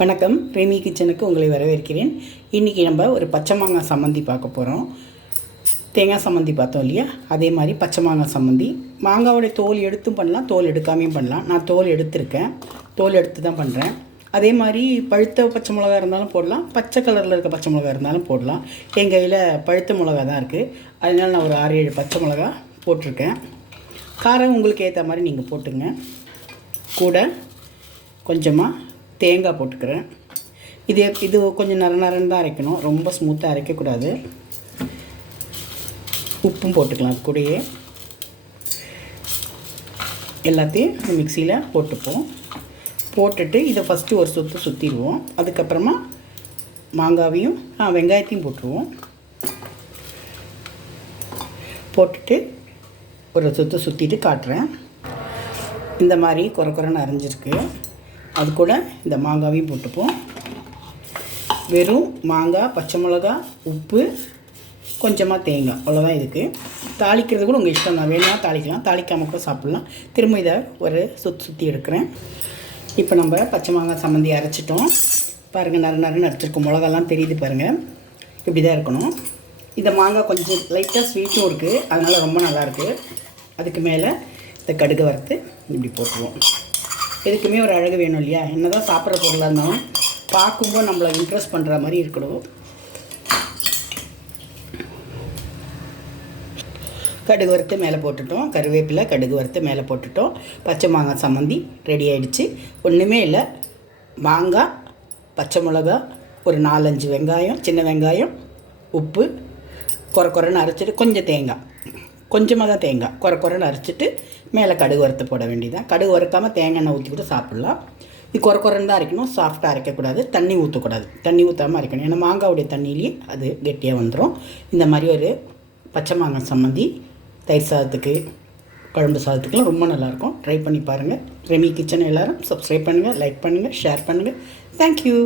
வணக்கம், ரெமி கிச்சனுக்கு உங்களை வரவேற்கிறேன். இன்றைக்கி நம்ம ஒரு பச்சை மாங்காய் சம்மந்தி பார்க்க போகிறோம். தேங்காய் சம்மந்தி பார்த்தோம் இல்லையா, அதே மாதிரி பச்சை மாங்காய் சம்மந்தி. மாங்காவோடைய தோல் எடுத்தும் பண்ணலாம், தோல் எடுக்காமையும் பண்ணலாம். நான் தோல் எடுத்திருக்கேன், தோல் எடுத்து தான் பண்ணுறேன். அதே மாதிரி பழுத்த பச்சை மிளகா இருந்தாலும் போடலாம், பச்சை கலரில் இருக்க பச்சை மிளகா இருந்தாலும் போடலாம். என் கையில் பழுத்த மிளகா தான் இருக்குது, அதனால் நான் ஒரு 6-7 பச்சை மிளகா போட்டிருக்கேன். காரம் உங்களுக்கு ஏற்ற மாதிரி நீங்கள் போட்டுங்க. கூட கொஞ்சமாக தேங்காய் போட்டுக்கிறேன். இது கொஞ்சம் நரன்னு தான் அரைக்கணும், ரொம்ப ஸ்மூத்தாக அரைக்கக்கூடாது. உப்பும் போட்டுக்கலாம் கூடயே. எல்லாத்தையும் மிக்சியில் போட்டுப்போம். போட்டுட்டு இதை ஃபஸ்ட்டு ஒரு சுற்றிடுவோம். அதுக்கப்புறமா மாங்காவையும் வெங்காயத்தையும் போட்டுருவோம். போட்டுட்டு ஒரு சுற்றிட்டு காட்டுறேன். இந்த மாதிரி குறைன்னு அரைஞ்சிருக்கு. அது கூட இந்த மாங்காவையும் போட்டுப்போம். வெறும் மாங்காய், பச்சை மிளகா, உப்பு, கொஞ்சமாக தேங்காய், அவ்வளோதான். இதுக்கு தாளிக்கிறது கூட உங்கள் இஷ்டம் தான். வேணால் தாளிக்கலாம், தாளிக்காமல் கூட சாப்பிட்லாம். திரும்ப இதை ஒரு சுற்றி எடுக்கிறேன். இப்போ நம்ம பச்சை மாங்காய் சம்மந்தி அரைச்சிட்டோம் பாருங்கள். நறுன்னு அரைச்சிருக்கோம். மிளகாலாம் தெரியுது பாருங்கள். இப்படி தான் இருக்கணும். இந்த மாங்காய் கொஞ்சம் லைட்டாக ஸ்வீட்டும் இருக்குது, அதனால் ரொம்ப நல்லாயிருக்கு. அதுக்கு மேலே இந்த கடுகு வறுத்து இப்படி போட்டுருவோம். எதுக்குமே ஒரு அழகு வேணும் இல்லையா? என்ன தான் சாப்பிட்ற பொருளாக இருந்தாலும் பார்க்கும்போது நம்மளை இம்ப்ரெஸ் பண்ணுற மாதிரி இருக்கணும். கடுகு வறுத்து மேலே போட்டுட்டோம். கருவேப்பிலை, கடுகு வறுத்து மேலே போட்டுட்டோம். பச்சை மாங்காய் சம்மந்தி ரெடி ஆகிடுச்சு. ஒன்றுமே இல்லை, மாங்காய், பச்சை மிளகா, ஒரு 4-5 வெங்காயம், சின்ன வெங்காயம், உப்பு, குறைன்னு அரைச்சிட்டு கொஞ்சம் தேங்காய், கொஞ்சமாக தான் தேங்காய், குறைன்னு அரைச்சிட்டு மேலே கடுகு வறுத்து போட வேண்டியதான். கடுகு வறுக்காமல் தேங்காய் எண்ணெய் ஊற்றி கூட சாப்பிட்லாம். இது குறைன்னு தான் அரைக்கணும், சாஃப்டாக அரைக்கக்கூடாது. தண்ணி ஊற்றக்கூடாது, தண்ணி ஊற்றாமல் அரைக்கணும். ஏன்னா மாங்காவுடைய தண்ணியிலேயே அது கெட்டியாக வந்துடும். இந்த மாதிரி ஒரு பச்சை மாங்காய் சம்மந்தி தயிர் சாதத்துக்கு, குழம்பு சாதத்துக்குலாம் ரொம்ப நல்லாயிருக்கும். ட்ரை பண்ணி பாருங்கள். ரெமி கிச்சன் எல்லோரும் சப்ஸ்கிரைப் பண்ணுங்கள், லைக் பண்ணுங்கள், ஷேர் பண்ணுங்கள். தேங்க்யூ.